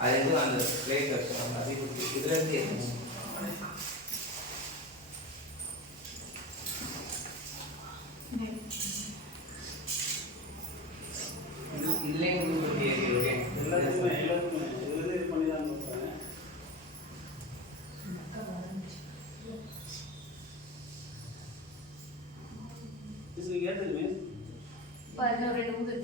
அது எதுவும் அந்த பிளேட் வச்சுருவாங்க அதே இதுலேருந்து இதுலேயே எல்லாத்துக்குமே இதுலேருந்து இது பண்ணி தான் கொடுத்தாங்க. இதுக்கு ஏற்றது மீன்ஸ் பதினோரு நூறு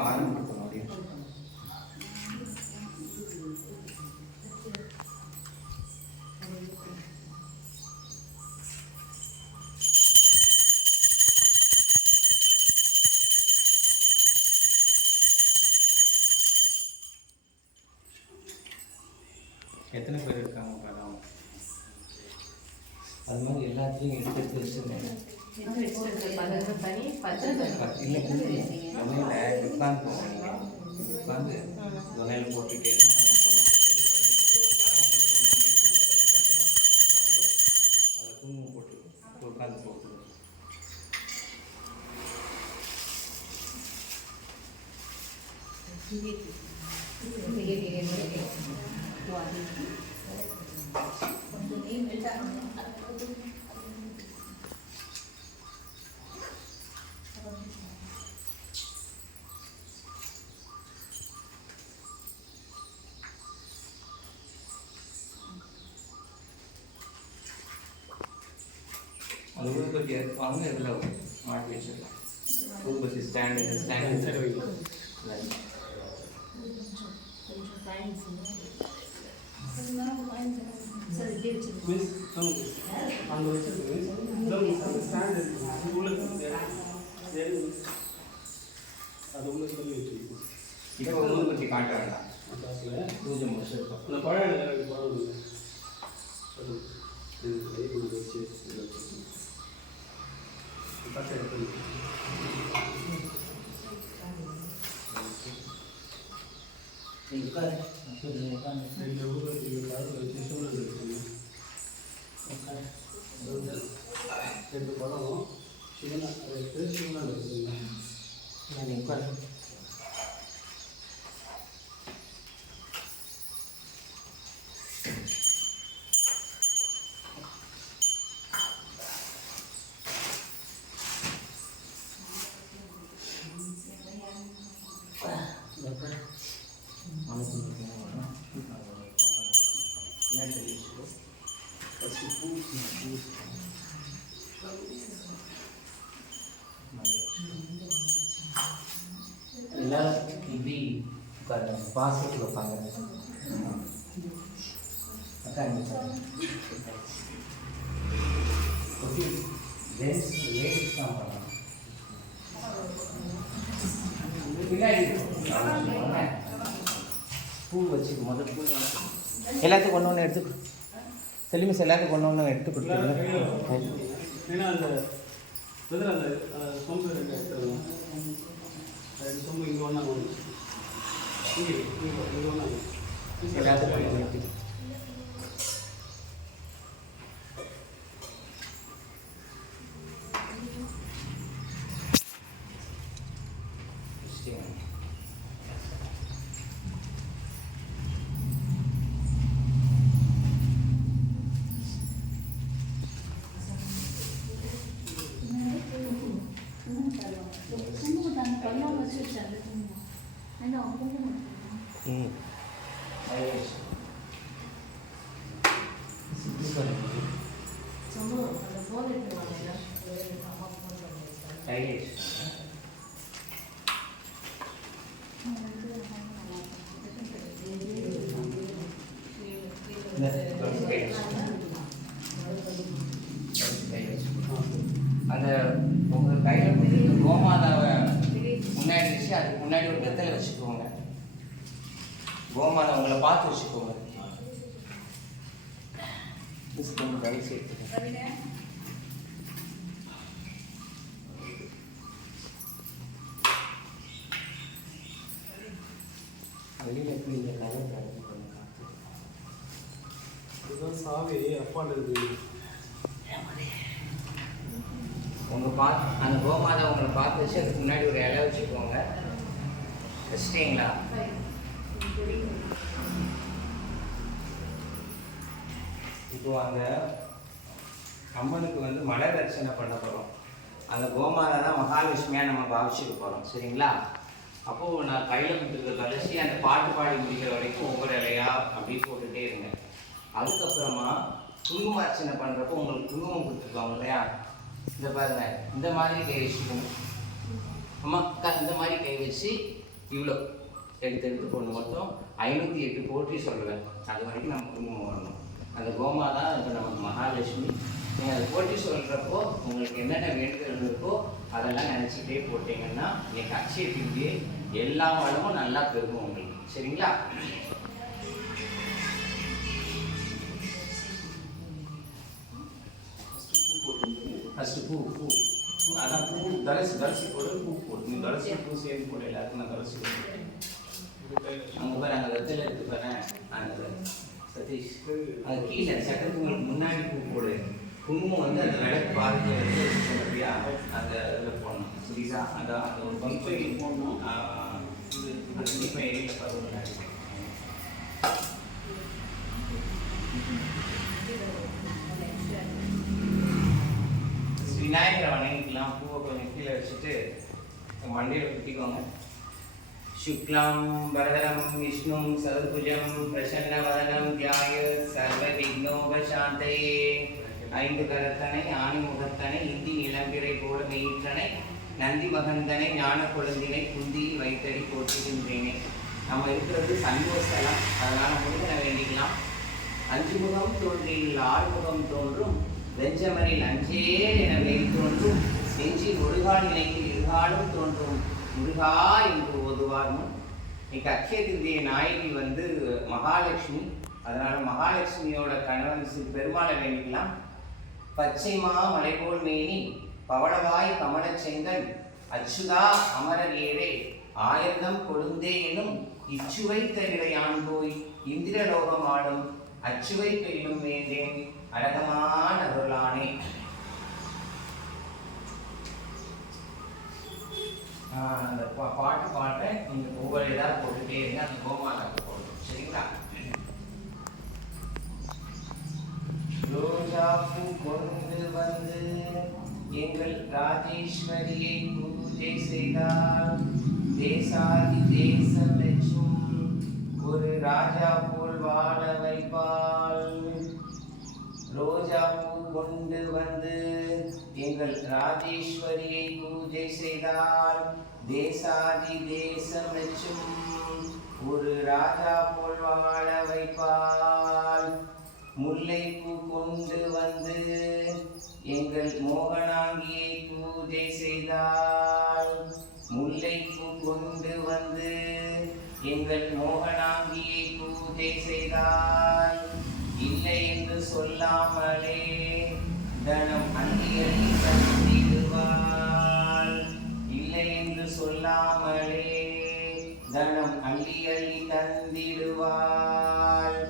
ஆரம்பிக்கணும் அப்படின்னு எத்தனை பேர் இருக்காங்க படம் அது மாதிரி எல்லாத்தையும் எடுத்து எடுத்து வச்சுருந்தேன் இல்லை எண்ணெயில் உட்காந்து போங்க உட்காந்து எண்ணெயில் போட்டுட்டே அதில் குங்குமம் போட்டு உட்காந்து போட்டு அது ஊதுபத்தி வாங்க இதில் மாட்டி வச்சிடலாம் ஊதுபத்தி ஸ்டாண்டு சரி வைக்கலாம் அங்கே வச்சிருக்கு அந்த ஸ்டாண்ட் இருக்கு உள்ள அது உள்ள சொல்லி வச்சிருக்கு. இப்போ ஊதுபத்தி காட்ட வேண்டாம் பூஜை முடிச்சிருக்கோம் அந்த பழம் பழம் இது வச்சு பச்சை எடுத்து இந்த ஊருக்கு வச்சு சூழல் இருக்குங்க ரெண்டு பழம் சிவனா எடுத்து சூழல் இருக்குங்க நீங்கள் உட்காரு எல்லாரும் இப்படி பாசத்தில் வைப்பாங்க அக்கா ஓகே ஜென்ஸ் லேடிஸ் தான் பண்ணலாம் பின்னாடி பூ வச்சு முதல் பூ எல்லாத்துக்கும் ஒன்று ஒன்று எடுத்து செல்லிமிஸ் எல்லாத்துக்கும் ஒன்று ஒன்று எடுத்து கொடுத்துருங்க. ஏன்னா அந்த பதில் அந்த சொம்பு எடுத்துருவோம் சொம்பு இங்கே ஒன்றா ஒன்று இங்கே ஒன்றா எல்லாத்துக்கும் எடுத்து என்ன குங்குமம் ம் சும்மா அந்த ஃபோன் எடுத்துருவாங்க அம்மா ஃபோன் பண்ணியிருக்காங்க கைலேஷ் அந்த உங்கள் கையில் கொடுத்து கோமாதாவை முன்னாடி வச்சு அதுக்கு முன்னாடி ஒரு வெத்தலை வச்சுக்கோங்க. கோமாதா உங்களை பார்த்து வச்சுக்கோங்க. கொஞ்சம் கடைசி எடுத்துக்கோங்க. வெளியில் எப்படி இந்த கலர் கலந்து பண்ணுங்க. இதுதான் சாவி அப்பாண்ட இருக்குது. உங்கள் அந்த கோமாதா உங்களை பார்த்து வச்சு அதுக்கு முன்னாடி ஒரு இலை வச்சுக்கோங்க. வச்சிட்டிங்களா? இப்போ அந்த அம்மனுக்கு வந்து மலர் அர்ச்சனை பண்ண போகிறோம். அந்த கோமாதா தான் மகாலட்சுமியாக நம்ம பாவிச்சுக்க போகிறோம். சரிங்களா? அப்போது நான் கையில் கொடுத்துருக்க கடைசி அந்த பாட்டு பாடி முடிக்கிற வரைக்கும் ஒவ்வொரு இலையா அப்படியே போட்டுகிட்டே இருங்க. அதுக்கப்புறமா குங்கும அர்ச்சனை பண்ணுறப்போ உங்களுக்கு குங்குமம் கொடுத்துருக்காங்க இல்லையா? இந்த பாருங்க, இந்த மாதிரி கை வச்சுக்கணும். அம்மா இந்த மாதிரி கை வச்சு இவ்வளோ எடுத்து பொண்ணு மொத்தம் 508 போற்றி சொல்லுவேன். அது வரைக்கும் நம்ம குங்குமம் வரணும். அந்த கோமாதா இப்போ நமக்கு மகாலட்சுமி. நீங்கள் அதை போற்றி சொல்கிறப்போ உங்களுக்கு என்னென்ன வேண்டுதல் இருக்கோ அதெல்லாம் நினச்சிக்கிட்டே போட்டிங்கன்னா இன்னைக்கு அக்ஷய திருதியை எல்லா வளமும் நல்லா பெருகும் உங்களுக்கு. சரிங்களா? ஃபஸ்ட்டு பூ அதான் பூ தரிசி போடு. பூ போடு. நீ தரிசி பூ சேர்ந்து போடு. எல்லாருக்கும் நான் தரிசி போடுறேன். அங்கே பாரு, அங்கே வெத்தலை எடுத்து பாருங்க. அந்த சதீஷ் அது கீழே சட்டத்துக்கு உங்களுக்கு முன்னாடி பூ போடு. குங்குமம் வந்து அந்த விளக்கு பார்த்து வந்து சொல்லியா அந்த இதில் போடணும். சரிங்களா? அந்த அந்த ஒரு பைப்பையில் போடணும். அந்த பைப்பை எரியில் பார்த்து முன்னாடி விநாயகரை வணங்கிக்கலாம். பூவை கொஞ்சம் கீழே வச்சுட்டு மண்டையில் குத்திக்கோங்க. சுக்லாம் வரதரம் விஷ்ணும் சதுர்புஜம் பிரசன்னவதனம் தியாய சர்வ விக்னோபசாந்தையே. 5 கரத்தனை ஆணி முகத்தனை இந்தி இளம்பிறை போல மெயிற்றனை நந்தி மகந்தனை ஞான குழந்தினை குந்தியில் வைத்தடி போற்றுகின்றேனே. நம்ம இருக்கிறது சந்தோஷலாம். அதனால் முருகனை வேண்டிக்கலாம். 5 முகம் தோன்றில் 6 முகம் தோன்றும் வெஞ்சமரில் அஞ்சேல் என வேல் தோன்றும் நெஞ்சில் ஒருகால் நிலையில் இருகாலும் தோன்றும் முருகா என்று ஓதுவார். இன்னைக்கு அக்ஷய திருதியை நாயகி வந்து மகாலட்சுமி. அதனால மகாலட்சுமியோட கணவன் பெருமாளை வேண்டிக்கலாம். பச்சைமா மலைபோல் மேனி பவளவாய் கமலச் செங்கன் அச்சுதா அமரர் ஏழே ஆயர்தம் கொழுந்தே எனும் இச்சுவை தவிரையான் போய் இந்திரலோகம் ஆடும் அச்சுவை பெரியும் வேண்டேன் அழகமான அருளானே. அந்த பாட்டு பாடுறேன். நீங்கள் ஒவ்வொரு இதாக போட்டுட்டே இருங்க. அந்த கோமாதாக்கு போடணும். சரிங்களா? ரோஜா பூ கொண்டு வந்து எங்கள் ராஜேஸ்வரியை பூஜை செய்தால் தேசாதி தேசம் வெச்சும் ஒரு ராஜா போல் வாழ வைப்பாள். ரோஜா பூ கொண்டு வந்து எங்கள் ராஜேஸ்வரியை பூஜை செய்தால் தேசாதி தேசம் வெச்சும் ஒரு ராஜா போல் வாழ வைப்பாள். முல்லைப்பூ கொண்டு வந்து எங்கள் மோகனாங்கியை பூஜை செய்தால் முல்லைப்பூ கொண்டு வந்து எங்கள் மோகனாங்கியை பூஜை செய்தால் இல்லை என்று சொல்லாமலே தனம் அள்ளி அள்ளி தந்திடுவாள். இல்லை என்று சொல்லாமலே தனம் அள்ளி அள்ளி தந்திடுவாள்.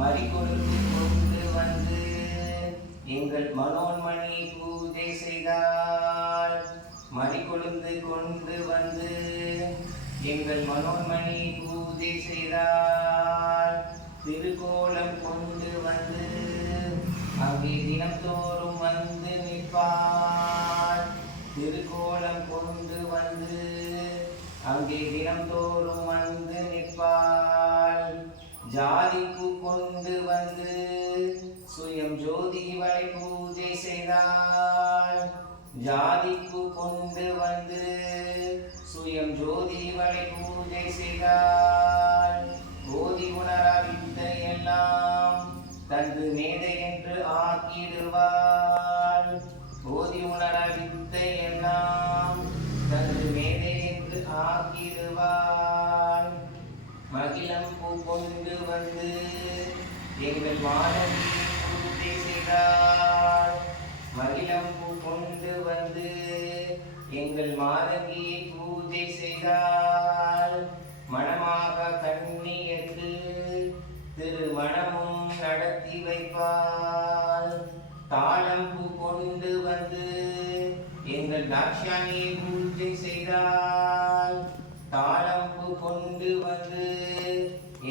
மறிகொழுந்து கொண்டு வந்து எங்கள் மனோன்மணி பூஜை செய்தால் மறிகொழுந்து கொண்டு வந்து எங்கள் மனோன்மணி பூஜை செய்தால் திருக்கோலம் கொண்டு வந்து அங்கே தினத்தோறும் வந்து நிற்பார். திருக்கோலம் கொண்டு வந்து அங்கே தினந்தோறும் ஜாதிப்பு கொண்டு வந்து சுயம் ஜோதி வரை பூஜை செய்தாள். ஜாதிப்பு கொண்டு வந்து சுயம் ஜோதி வரை பூஜை செய்தாள். போதி உணர வித்தை எல்லாம் தந்து மேதை என்று ஆக்கிடுவாள். போதி உணர வித்தை எல்லாம் தந்து மேதை என்று ஆக்கிடுவாள். மகிழம் பூ கொண்டு வந்து எங்கள் மாதவியை பூஜை செய்தாள். மகிழம் பூ கொண்டு வந்து எங்கள் மாதவியை பூஜை செய்தாள். மணமாக கண்ணியற்கு திருமணமும் நடத்தி வைப்பாள். தாளம் பூ கொண்டு வந்து எங்கள் தாட்சாணியை பூஜை செய்தாள். தாளம் பூ கொண்டு வந்து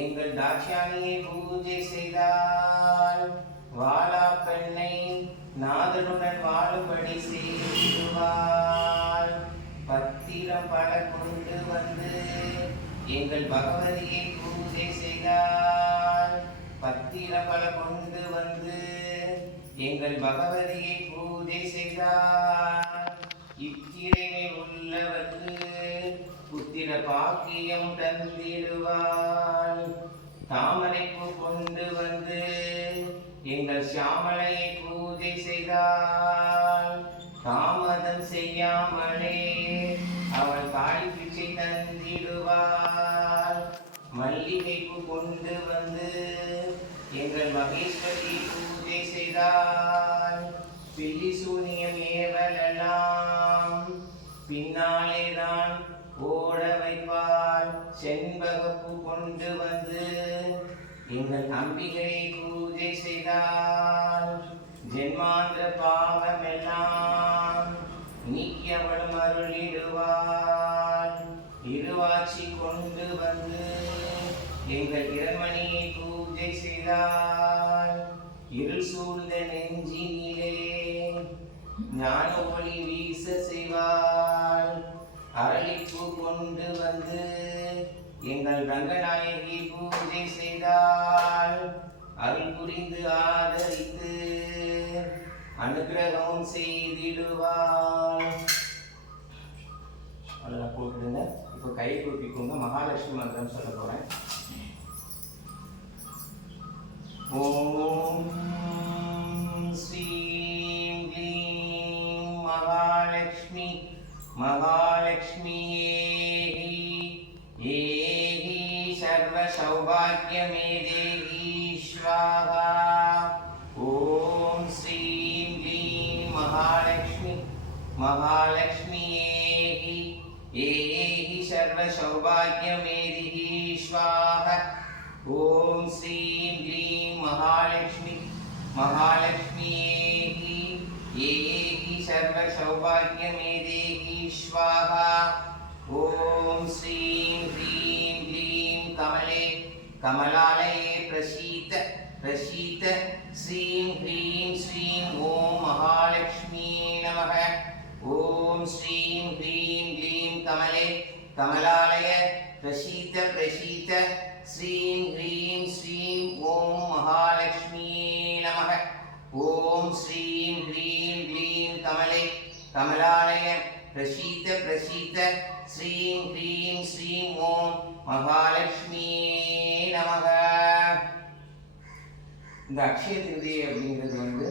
எங்கள் தாட்சாணியை பூஜை செய்தாள். வாழா பெண்ணை நாதனுடன் வாழும்படி செய்திடுவாள். பத்திரம் பல கொண்டு வந்து எங்கள் பகவதியை பூஜை செய்தாள். பத்திரம் பல கொண்டு வந்து எங்கள் பகவதியை பூஜை செய்தாள். இத்திரைமை உள்ளவர்க்கு புத்திர பாக்கியம் தந்திடுவாள். தாமரைப்பூ கொண்டு வந்து எங்கள் சியாமளையை பூஜை செய்தாள். தாமதம் செய்யாமலே அவள் காளி பிச்சை தந்திடுவாள். மல்லிகைப்பூ கொண்டு வந்து எங்கள் மகேஸ்வரி பூஜை செய்தாள். பில்லி சூனியம் ஏவலெல்லாம் பின்னாலேதான் ஓட வைப்பாள். செண்பகப்பூ கொண்டு வந்து எங்கள் அம்பிகையை பூஜை செய்தாள். ஜென்மாந்திர பாவமெல்லாம் நீக்கியவளும் அருளிடுவாள். இருவாட்சி கொண்டு வந்து எங்கள் இரண்மணியை பூஜை செய்தாள். இருள் சூழ்ந்த நெஞ்சினிலே ஞான ஒளி வீச செய்வாள். அரளிப்பூ கொண்டு வந்து எங்கள் ரங்கநாயகி பூஜை செய்தாள். அருள் புரிந்து ஆதரித்து அனுகிரகம் செய்திடுவாள். அதெல்லாம் போட்டுடுங்க. இப்போ கை கூப்பிக்கோங்க. மகாலட்சுமி மந்திரம் சொல்ல போறேன். ஓம் ஸ்ரீம் க்ளீம் மகாலட்சுமி மகாலட்சுமியே ஏஹி சர்வ சௌபாக்யமே தேஹி ஸ்வாஹா. ஓம் ஸ்ரீம் க்ளீம் மகாலட்சுமி மகாலட்சுமியே ஏஹி சர்வ சௌபாக்யமே தேஹி ஸ்வாஹா. ஓம் ஸ்ரீம் க்ளீம் மகாலட்சுமி மகாலட்சுமியே ஏஹி சர்வ சௌபாக்யமே தேஹி ஸ்வாஹா. ஓம் ஸ்ரீம் ह्रीं क्लीं कमले कमलालये प्रसीद प्रसीद श्रीं ह्रीं श्रीं ओम महालक्ष्मी नमः. ओम श्रीं ह्रीं क्लीं कमले कमलालय प्रसीद प्रसीद श्रीं ह्रीं श्रीं ओम महालक्ष्मी नमः. ओम श्रीं ह्रीं क्लीं कमले कमलालय प्रसीद प्रसीद श्रीं ह्रीं श्रीं ओम महालक्ष्मी नमः. இந்த அக்ஷய திருதியை அப்படிங்கிறது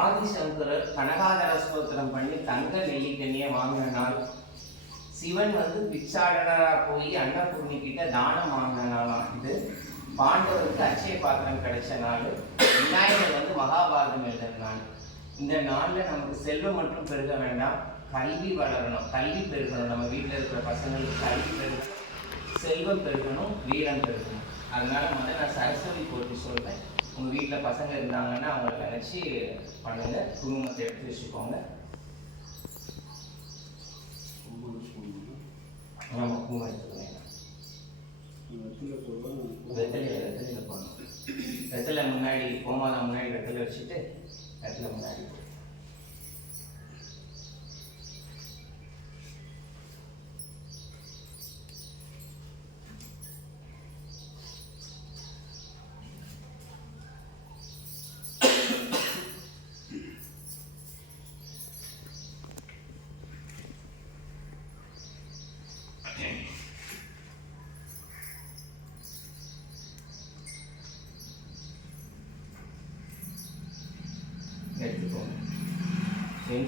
ஆதிசங்கரர் கனகாதர ஸ்தோத்திரம் பண்ணி தங்க நெல்லிக்கனியை வாங்கின நாள். சிவன் பிச்சாடனரா போய் அன்னபூர்ணி கிட்ட தானம் வாங்கின நாளாம். இது பாண்டவருக்கு அட்சய பாத்திரம் கிடைச்ச நாள். விநாயகர் மகாபாரதம் எழுதின நாள். இந்த நாளில் நமக்கு செல்வம் மட்டும் பெருக வேண்டாம், கல்வி வளரணும், கல்வி பெருகணும். நம்ம வீட்டில் இருக்கிற பசங்களுக்கு கல்வி பெருகணும், செல்வம் பெருகணும், வீரம் பெருகணும். அதனால முதல்ல நான் சரஸ்வதி போட்டு சொல்கிறேன். உங்கள் வீட்டில் பசங்க இருந்தாங்கன்னா அவங்கள நினச்சி பண்ணுங்க. குங்குமத்தை எடுத்து வச்சுக்கோங்க. நம்ம குங்குமம் எடுத்துக்கோங்க. வெத்தலையில் போடணும். வெத்தலை முன்னாடி கோமாதம் முன்னாடி வெத்தலை வச்சுட்டு வெத்தலை முன்னாடி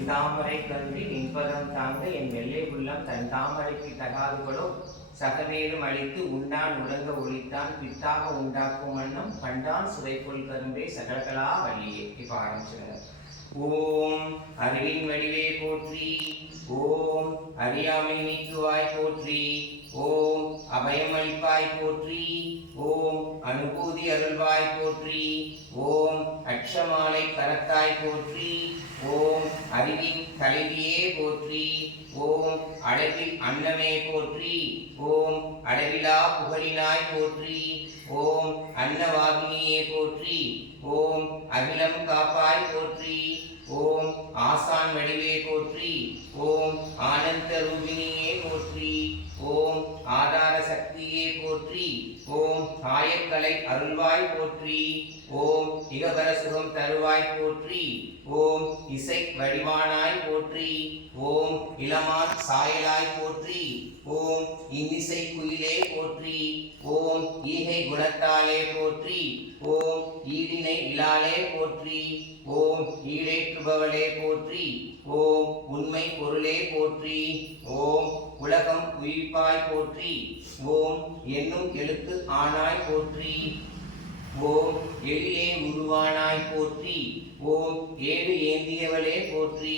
செந்தாமரை கன்றி நின்பதம் தாங்க என் வெள்ளை உள்ளம் தன் தாமரைக்கு தகாதுகளோ சகமேலும் அழித்து உண்டான் உலங்க ஒழித்தான் பித்தாக உண்டாக்கும் வண்ணம் கண்டான் சுவைப்புள் கரும்பே சகலகலா வழியே. இப்ப ஆரம்பிச்சுங்க. ஓம் அறிவின் வடிவே போற்றி. ஓம் அறியாமை நீக்குவாய் போற்றி. ஓம் அபயம் அளிப்பாய் போற்றி. ஓம் அனுபூதி அருள்வாய் போற்றி. ஓம் அட்சமாலை கரத்தாய் போற்றி. ஓம் அறிவின் தலைவியே போற்றி. ஓம் அழகில் அன்னமே போற்றி. ஓம் அளவிலா புகழினாய் போற்றி. ஓம் அன்னவாகினியே போற்றி. ஓம் அகிலம் காப்பாய் போற்றி. ஓம் ஆசான் வடிவே போற்றி. ஓம் ஆனந்த ரூபினியே போற்றி. ஓம் ஆதார சக்தியே போற்றி. ஓம் ஆயக்கலை அருள்வாய் போற்றி. ஓம் இகபர சுகம் தருவாய் போற்றி. ஓம் இசை வடிவானாய் போற்றி. ஓம் இளமான் சாயலாய் போற்றி. ஓம் இன்னிசை குயிலே போற்றி. ஓம் ஈகை குணத்தாலே போற்றி. ஓம் ஈடினை இலாலே போற்றி. ஓம் ஈடேற்றுபவளே போற்றி. ஓம் உண்மை பொருளே போற்றி. ஓம் உலகம் உயிர்ப்பாய் போற்றி. ஓம் என்னும் எழுத்து ஆனாய் போற்றி. ஓம் எழிலே உருவானாய் போற்றி. ஓம் ஏடு ஏந்தியவளே போற்றி.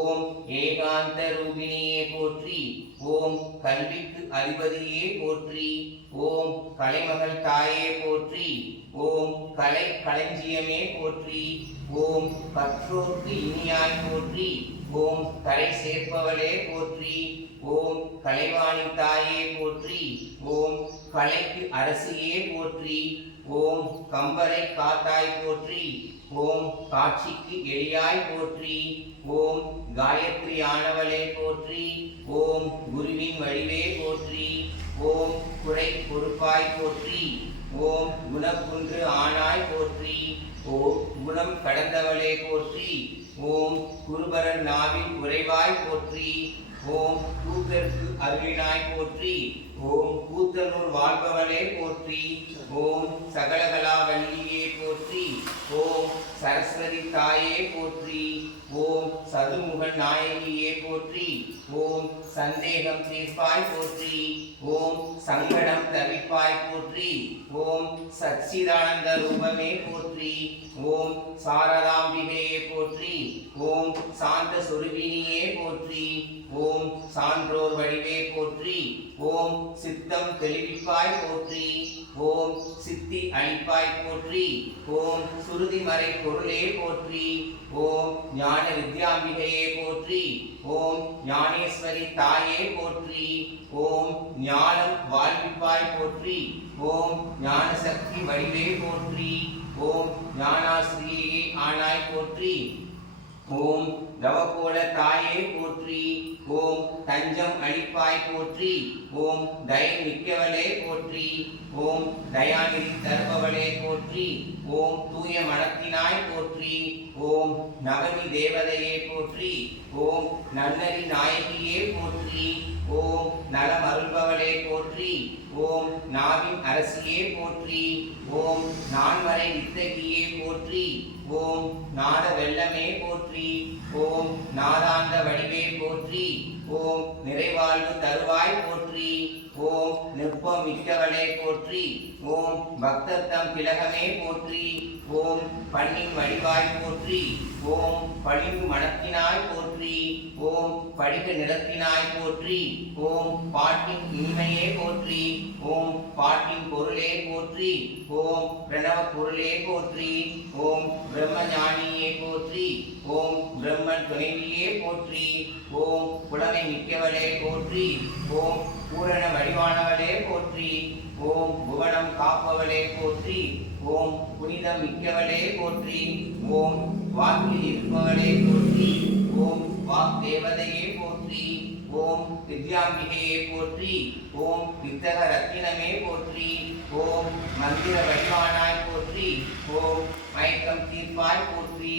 ஓம் ஏகாந்த ரூபினியே போற்றி. ஓம் கல்விக்கு அதிபதியே போற்றி. ஓம் கலைமகள் தாயே போற்றி. ஓம் கலை களஞ்சியமே போற்றி. ஓம் கற்றோர்க்கு இனியாய் போற்றி. ஓம் கரை சேர்ப்பவளே போற்றி. ஓம் கலைவாணி தாயே போற்றி. ஓம் கலைக்கு அரசியே போற்றி. ஓம் கம்பரை காத்தாய் போற்றி. ஓம் காட்சிக்கு எளியாய் போற்றி. ஓம் காயத்ரி ஆனவளே போற்றி. ஓம் குருவின் வடிவே போற்றி. ஓம் குறை பொறுப்பாய் போற்றி. ஓம் குணக்குன்று ஆனாய் போற்றி. ஓம் குணம் கடந்தவளே போற்றி. ஓம் குருபரன் நாவில் உறைவாய் போற்றி. ஓம் கூத்தருக்கு அருளினாய் போற்றி. ஓம் கூத்தனூர் வாழ்பவளே போற்றி. ஓம் சகலகலா வள்ளியே போற்றி. ஓம் சரஸ்வதி தாயே போற்றி. ஓம் சதுமுகன் நாயகியே போற்றி. ஓம் சந்தேகம் தீர்ப்பாய் போற்றி. ஓம் சங்கடம் தவிப்பாய் போற்றி. ஓம் சச்சிதானந்த ரூபமே போற்றி. ஓம் சாரதாம்பிகையே போற்றி. ஓம் சாந்த சொருபினியே போற்றி. ஓம் சான்றோர் வடிவே போற்றி. ஓம் சித்தம் தெளிவிப்பாய் போற்றி. ஓம் சித்தி அளிப்பாய் போற்றி. ஓம் சுருதிமறை பொருளே போற்றி. ஓம் ஞான வித்யாம்பிகையே போற்றி. ஓம் ஞானேஸ்வரி தாயே போற்றி. ஓம் ஞானம் வாழ்விப்பாய் போற்றி. ஓம் ஞான சக்தி வடிவே போற்றி. ஓம் ஞானாசிரியை ஆனாய் போற்றி. ஓம் தவகோல தாயே போற்றி. ஓம் தஞ்சம் அளிப்பாய் போற்றி. ஓம் தயை மிக்கவளே போற்றி. ஓம் தயாநிதி தருபவளே போற்றி. ஓம் தூய மனத்தினாய் போற்றி. ஓம் நவமி தேவதையே போற்றி. ஓம் நன்னறி நாயகியே போற்றி. ஓம் நலம் அருள்பவளே போற்றி. ஓம் நாவின் அரசியே போற்றி. ஓம் நான்மறை வித்தகியே போற்றி. ஓம் நாத வெள்ளமே போற்றி. ஓம் நாதாந்த வடிவே போற்றி. ஓம் நிறைவாழ்வு தருவாய் போற்றி. ஓம் நுட்பம் மிக்கவளே போற்றி. ஓம் பக்தத்தம் திலகமே போற்றி. ஓம் பண்ணின் வடிவாய் போற்றி. ஓம் பழிவு மனத்தினாய் போற்றி. ஓம் படிக நிறத்தினாய் போற்றி. ஓம் பாட்டின் இனிமையே போற்றி. ஓம் பாட்டின் பொருளே போற்றி. ஓம் பிரணவ பொருளே போற்றி. ஓம் பிரம்மஞானியே போற்றி. ஓம் பிரம்மன் துணைவியே போற்றி. ஓம் புலமை மிக்கவளே போற்றி. ஓம் பூரண வடிவானவளே போற்றி. ஓம் புவனம் காப்பவளே போற்றி. ஓம் புனிதம் மிக்கவளே போற்றி. ஓம் வாக்கில் இருப்பவளே போற்றி. ஓம் வாக் தேவதையே போற்றி. ஓம் வித்யாம்பிகையே போற்றி. ஓம் வித்தக ரத்தினமே போற்றி. ஓம் மந்திர வடிவானாய் போற்றி. ஓம் மயக்கம் தீர்ப்பாய் போற்றி.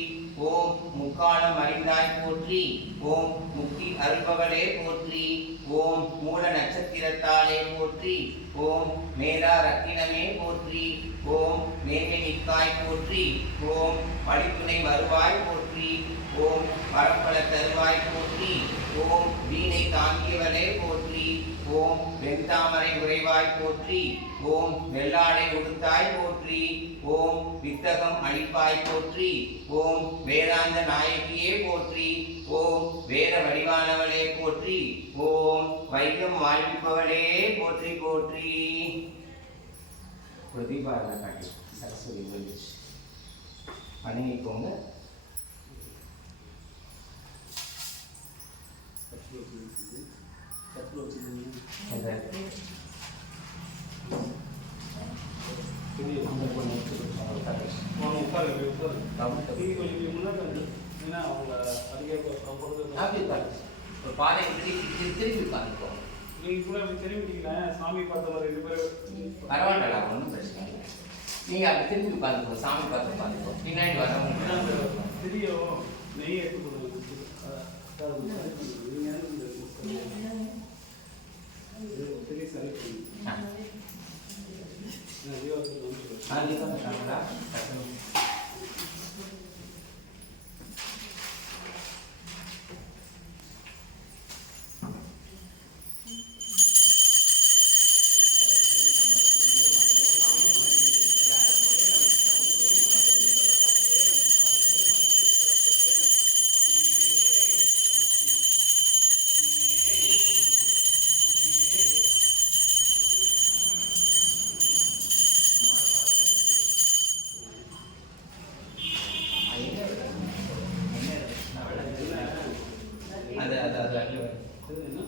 ஓம் முக்காலம் அறிந்தாய் போற்றி. ஓம் முக்தி அருள்பவளே போற்றி. ஓம் மூல நட்சத்திரத்தாலே போற்றி. ஓம் மேதா ரத்தினமே போற்றி. ஓம் மேன்மை மிக்காய் போற்றி. ஓம் படித்துணை வருவாய் போற்றி. ஓம் வரப்பல தருவாய் போற்றி. ஓம் வீணை தாங்கியவளே போற்றி. ஓம் வெண்தாமரை உறைவாய் போற்றி. ஓம் வெள்ளாடை உடுத்தாய் போற்றி. ஓம் வித்தகம் அளிப்பாய் போற்றி. ஓம் வேதாந்த நாயகியே போற்றி. ஓம் வேத வடிவானவளே போற்றி. ஓம் வைக்கம் வாழ்விப்பவளே போற்றி போற்றி. ஒரு தீபாவளி காட்டி சரஸ்வதி வந்துச்சு வணங்கிக்கோங்க. ஒரு பாதை திருப்பி உட்காந்துக்கோங்க. நீங்கள் கூட அப்படி திரும்பிட்டீங்களா? சாமி பார்த்தவங்க 2 பேரும் பரவாயில்ல, ஒன்றும் பிரச்சனை இல்லை. நீங்கள் அப்படி திருப்பி உட்காந்துக்கோ, சாமி பார்த்து உட்காந்துக்கோ. பின்னாடி வரவங்க தெரியும். நெய் எடுத்து கொடுங்க. சரி சரி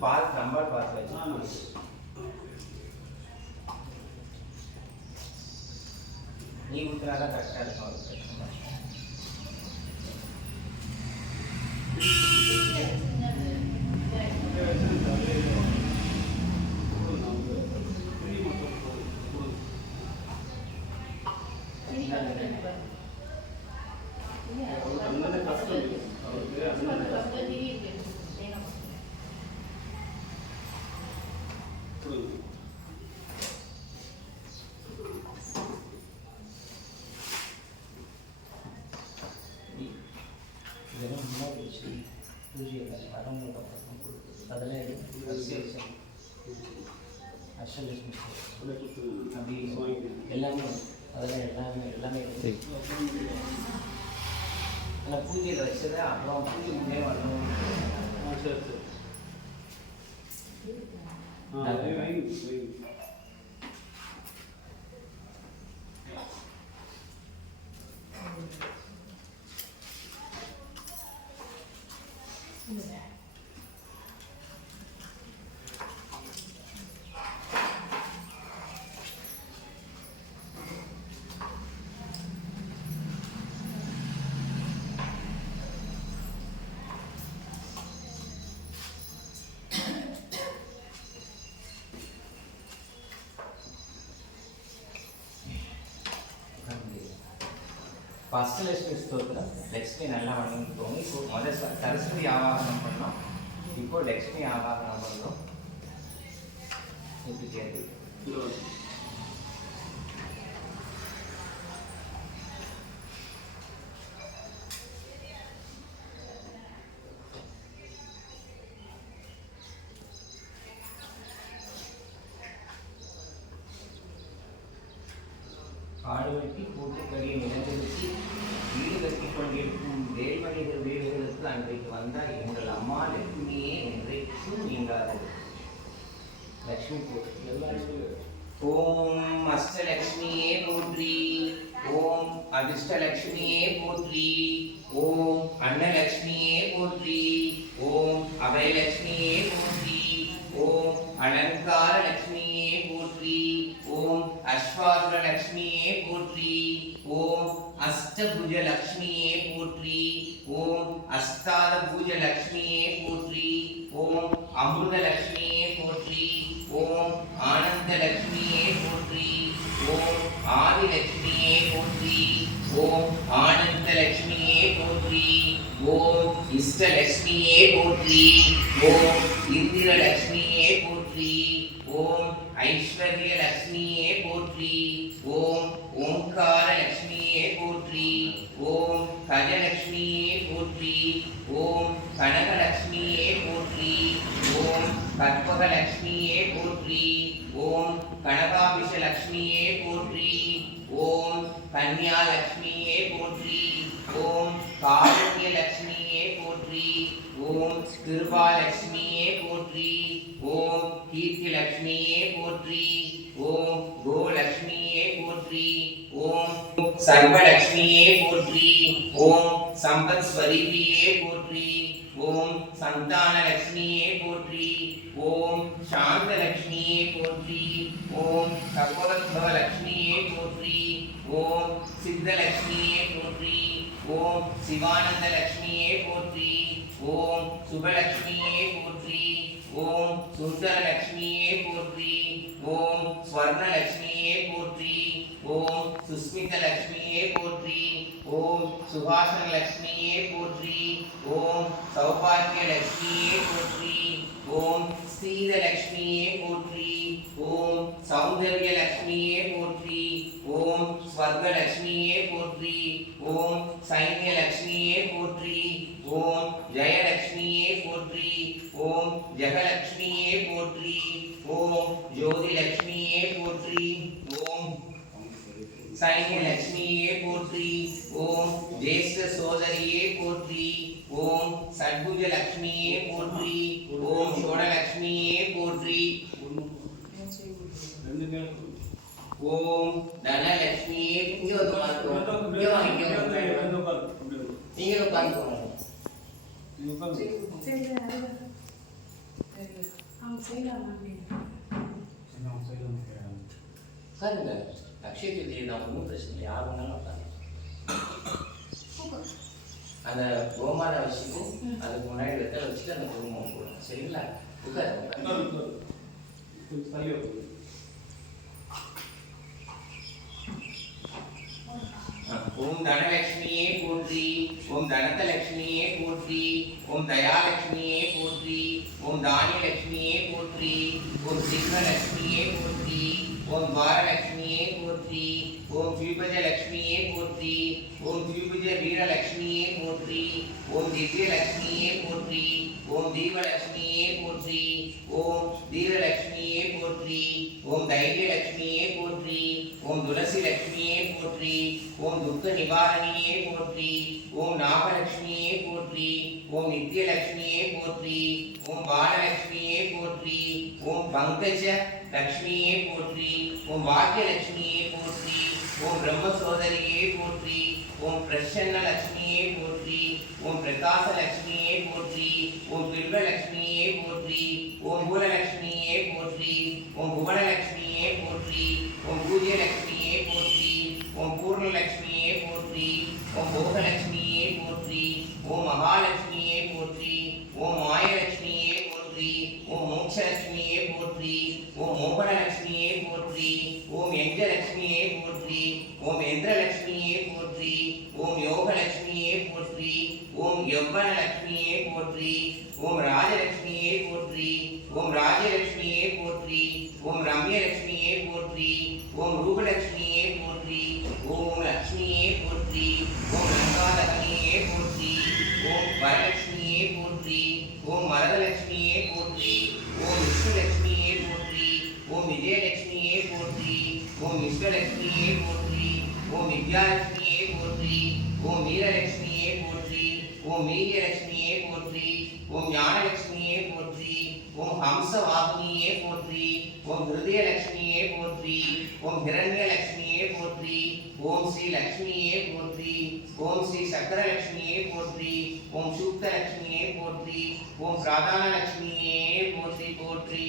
பாத் நம்பர் பாத் வச்சு நீ ஊத்துனாதான் கரெக்டாக இருக்கும். இதெல்லாம் முன்னாடி வச்சு பூஜையில் வரவங்களுக்கு அப்புறம் கொடுக்குது. அதெல்லாம் அஷ்டலட்சுமி அப்படி எல்லாமே அதெல்லாம் எல்லாமே ஆனால் பூஜையில் வச்சதை அப்புறம் பூஜை முன்னே வரணும். சரி சரி. ஃபஸ்ட்டு லட்சுமி ஸ்தோத்திரம் லக்ஷ்மி நல்லா வணங்கிக்கோங்க. இப்போ முதல் சரஸ்வதி ஆவாகனம் பண்ணோம், இப்போ லக்ஷ்மி ஆவாகனம் பண்ணுறோம். எப்படி கேட்டு காடு வெட்டி கூட்டுக்கடியை நிலநிறுத்தி வீடு கட்டி கொண்டிருக்கும் வேல்மணிகள் வீடுகளுக்கு அன்றைக்கு வந்தால் எங்கள் அம்மா லட்சுமியே என்றைக்கும் நீங்காதது. லக்ஷ்மி போற்றி. ஓம் அஷ்டலக்ஷ்மியே போற்றி. ஓம் அதிர்ஷ்டலக்ஷ்மியே போற்றி. ஓம் அன்னலக்ஷ்மியே போற்றி. ஓம் அபயலக்ஷ்மியே போற்றி. ஓம் அலங்கார லக்ஷ்மியே போற்றி. ஓம் அஸ்வாருட லக்ஷ்மியே போற்றி. ஓம் அஷ்டபுஜ லக்ஷ்மியே போற்றி. ஓம் அஸ்தாத பூஜ லக்ஷ்மியே போற்றி. ஓம் அமிர்தலட்சுமியே போற்றி ஓம் ஆனந்தலட்சுமியே போற்றி ஓம் ஆதிலட்சுமியே போற்றி ஓம் ஆனந்தலட்சுமியே போற்றி ஓம் இஷ்டலட்சுமியே போற்றி ஓம் இந்திரலட்சுமியே போற்றி ஓம் ஐஸ்வர்யலட்சுமியே போற்றி ஓம் ஓம்காரலட்சுமியே போற்றி ஓம் கஜலட்சுமியே போற்றி ஓம் கனகலட்சுமியே போற்றி ஓம் கற்பகலட்சுமியே போற்றி ஓம் கனகாபிஷலட்சுமியே போற்றி ஓம் கன்யாலட்சுமியே போற்றி ஓம் காருண்யலட்சுமியே போற்றி ஓம் கிருபாலட்சுமியே போற்றி ஓம் கீர்த்திலட்சுமியே போற்றி ஓம் கோலட்சுமியே போற்றி ஓம் சர்வலட்சுமியே போற்றி ஓம் சம்பத் ஸ்வரூபியே போற்றி ஓம் சந்தானலட்சுமியே போற்றி ஓம் சாந்தலட்சுமியே போற்றி ஓம் சகோதரலட்சுமியே போற்றி ஓம் சித்தலட்சுமியே போற்றி ஓம் சிவானந்தலட்சுமியே போற்றி ஓம் சுபலட்சுமியே போற்றி ஓம் சுந்தரலட்சுமியே போற்றி ஓம் ஸ்வர்ணலட்சுமியே போற்றி ஓம் சுஸ்மிதலட்சுமியே போற்றி ஓம் சுபாஷணலட்சுமியே போற்றி ஓம் சௌபாகியலட்சுமியே போற்றி ஓம் ஸ்ரீதலட்சுமியே போற்றி ஓம் சௌந்தர்யலட்சுமியே போற்றி ஓம் ஸ்வர்கலட்சுமியே போற்றி ஓம் சைன்யலட்சுமியே போற்றி ஓம் ஜெயலட்சுமியே போற்றி ஓம் ஜெகலட்சுமியே போற்றி ஓம் ஜோதிலட்சுமியே போற்றி ஓம் சைன்யலட்சுமியே போற்றி ஓம் ஜேஷ்ட சோதரியே போற்றி ஓம் சத்புஜலட்சுமியே போற்றி ஓம் ஷோடலட்சுமியே போற்றி ஓம் தனலட்சுமியே இங்க வந்து நீங்க உட்காந்துக்கோங்க உட்காருங்க அக்ஷய திருதியை தான் ஒன்றும் பிரச்சனை இல்லை யார் வேணாலும் உட்காந்து அந்த கோமாரை வச்சுட்டு அதுக்கு முன்னாடி வெத்தலை வச்சுட்டு அந்த குடும்பம் போடுங்க சரிங்களா உட்காரு ஓம் தனலட்சுமியே போற்றி ஓம் தனதலட்சுமியே போற்றி ஓம் தயாலட்சுமியே போற்றி ஓம் தானியலட்சுமியே போற்றி ஓம் சிம்மலட்சுமியே போற்றி ஓம் வாரலட்சுமியே போற்றி ஓம் திரிபுஜலட்சுமியே போற்றி ஓம் திரிபுஜ வீரலட்சுமியே போற்றி ஓம் திவ்யலட்சுமியே போற்றி ஓம் தீபலட்சுமியே போற்றி ஓம் தீரலட்சுமியே போற்றி ஓம் தைரியலட்சுமியே போற்றி ஓம் துளசி லட்சுமியே போற்றி ஓம் துக்க நிவாரணியே போற்றி ஓம் நாகலட்சுமியே போற்றி ஓம் நித்யலட்சுமியே போற்றி ஓம் பாலலட்சுமியே போற்றி ஓம் பங்கஜ லட்சுமியே போற்றி ஓம் பாக்யலட்சுமியே போற்றி ஓம் பிரம்ம சோதரியே போற்றி ஓம் பிரசன்ன லட்சுமியே போற்றி ஓம் பிரகாச லட்சுமியே போற்றி ஓம் பில்வலட்சுமியே போற்றி ஓம் பூலலட்சுமியே போற்றி ஓம் புவனலட்சுமியே போற்றி ஓம் பூஜ்யலட்சுமியே போற்றி ஓம் பூர்ணலட்சுமியே போற்றி ஓம் போகலட்சுமியே போற்றி ஓம் மகாலட்சுமியே போற்றி ஓம் மாயலட்சுமியே போற்றி ஓம் மோட்சலட்சுமியே போற்றி ஓம் மோகனலட்சுமியே போற்றி ஓம் யஞ்சலட்சுமியே போற்றி ஓம் யந்திரலட்சுமியே போற்றி ஓம் யோகலட்சுமியே போற்றி ஓம் யௌவனலட்சுமியே போற்றி ஓம் ராஜலட்சுமியே போற்றி ஓம் ராஜலட்சுமியே போற்றி ஓம் ரம்யலட்சுமியே போற்றி ஓம் ரூபலட்சுமியே போற்றி ஓம் லட்சுமியே போற்றி ஓம் லங்காதகனியே போற்றி ஓம் வரலட்சுமியே போற்றி ஓம் வரதலட்சுமியே போற்றி ஓம் விஷ்ணுலட்சுமியே போற்றி ஓம் விஜயலட்சுமியே போற்றி ஓம் விஸ்வலட்சுமியே போற்றி ஓம் வித்யாலட்சுமியே போற்றி ஓம் வீரலட்சுமியே போற்றி ஓம் வீரியலட்சுமியே போற்றி ஓம் ஞானலட்சுமியே போற்றி ஓம் ஹம்சவாகினியே போற்றி ஓம் ஹிருதயலட்சுமியே போற்றி ஓம் ஹிரண்யலட்சுமியே போற்றி ஓம் ஸ்ரீ லட்சுமியே போற்றி ஓம் ஸ்ரீ சக்கரலட்சுமியே போற்றி ஓம் சூக்தலட்சுமியே போற்றி ஓம் பிராதானலட்சுமியே போற்றி போற்றி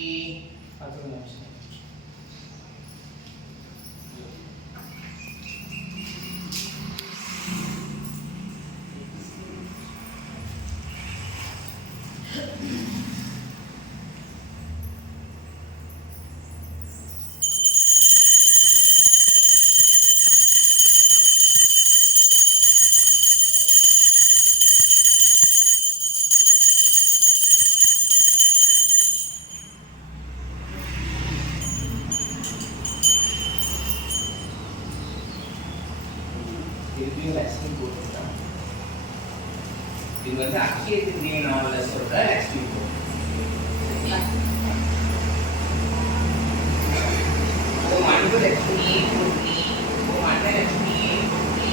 இது லட்சுமி போட்டுருக்காங்க. இது வந்து அக்ஷய திருதியை நாளில் சொல்ற லட்சுமி போட்டு. சரிங்களா? ஓம் அன்பு லட்சுமியே போற்றி, ஓம் அன்னலட்சுமியே போற்றி,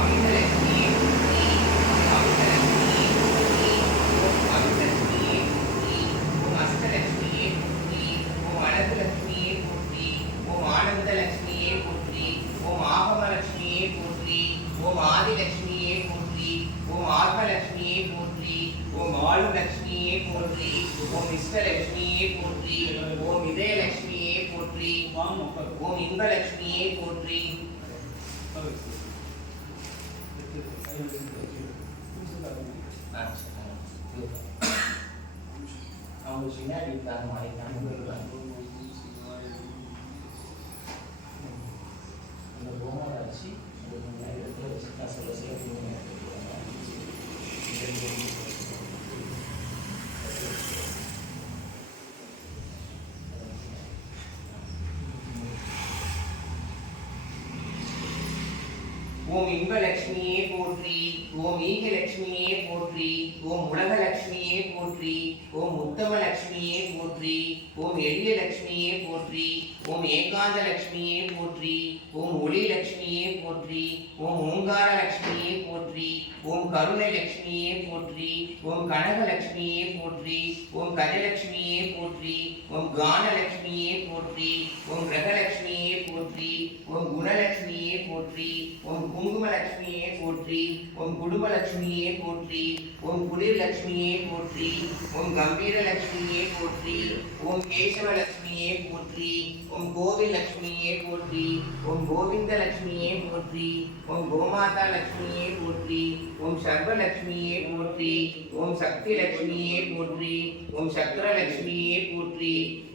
அமிர்தலட்சுமியே போற்றி, அமிர்தலட்சுமியே போற்றி, ஓம் அமிர்தலட்சுமியே போற்றி, ஓம் அஷ்டலட்சுமியே போற்றி, ஓம் அனந்தலட்சுமியே போற்றி, ஓம் ஆனந்தலட்சுமியே போற்றி, ஓம் ஆகமலட்சுமியே போற்றி, ஓம் ஆதிலட்சுமியே போற்றி, ஓம் ஆத்மலட்சுமியே போற்றி, ஓம் ஆளுலட்சுமியே போற்றி, ஓம் இஷ்டலட்சுமியே போற்றி, ஓம் இதயலட்சுமியே போற்றி, ஓம் இன்பலட்சுமியே போற்றி. அவங்க பின்னாடி இருக்காங்க மறைக்காம அந்த பொம்மை வச்சு இடத்துல வச்சு சொல்ல சொல்ல ஓம் இன்பலட்சுமியே போற்றி, ஓம் ஈகலட்சுமியே போற்றி, ஓம் உலகலட்சுமியே போற்றி, ஓம் உத்தமலட்சுமியே போற்றி, ஓம் எளியலட்சுமியே போற்றி, ஓம் ஏகாந்தலட்சுமியே போற்றி, ஓம் ஒளிலட்சுமியே போற்றி, ஓம் ஓங்காரலட்சுமியே போற்றி, ஓம் கருணலட்சுமியே போற்றி, ஓம் கனகலட்சுமியே போற்றி, ஓம் கஜலட்சுமியே போற்றி, ஓம் கானலட்சுமியே போற்றி, ஓம் கிரகலட்சுமியே போற்றி, ஓம் குணலட்சுமியே போற்றி, ஓம் குங்குமலட்சுமியே போற்றி, ஓம் குடும்பலட்சுமியே போற்றி, ஓம் குளிர்லட்சுமியே போற்றி, ஓம் கம்பீரலட்சுமியே போற்றி, ஓம் கேசவலட்சுமியே போற்றி, ஓம் கோவிலட்சுமியே போற்றி, ஓம் கோவிந்தலட்சுமியே போற்றி, ஓம் கோமாதா லட்சுமியே போற்றி, ஓம் சர்வலட்சுமியே போற்றி, ஓம் சக்தி லட்சுமியே போற்றி, ஓம் சக்கரலட்சுமியே போற்றி.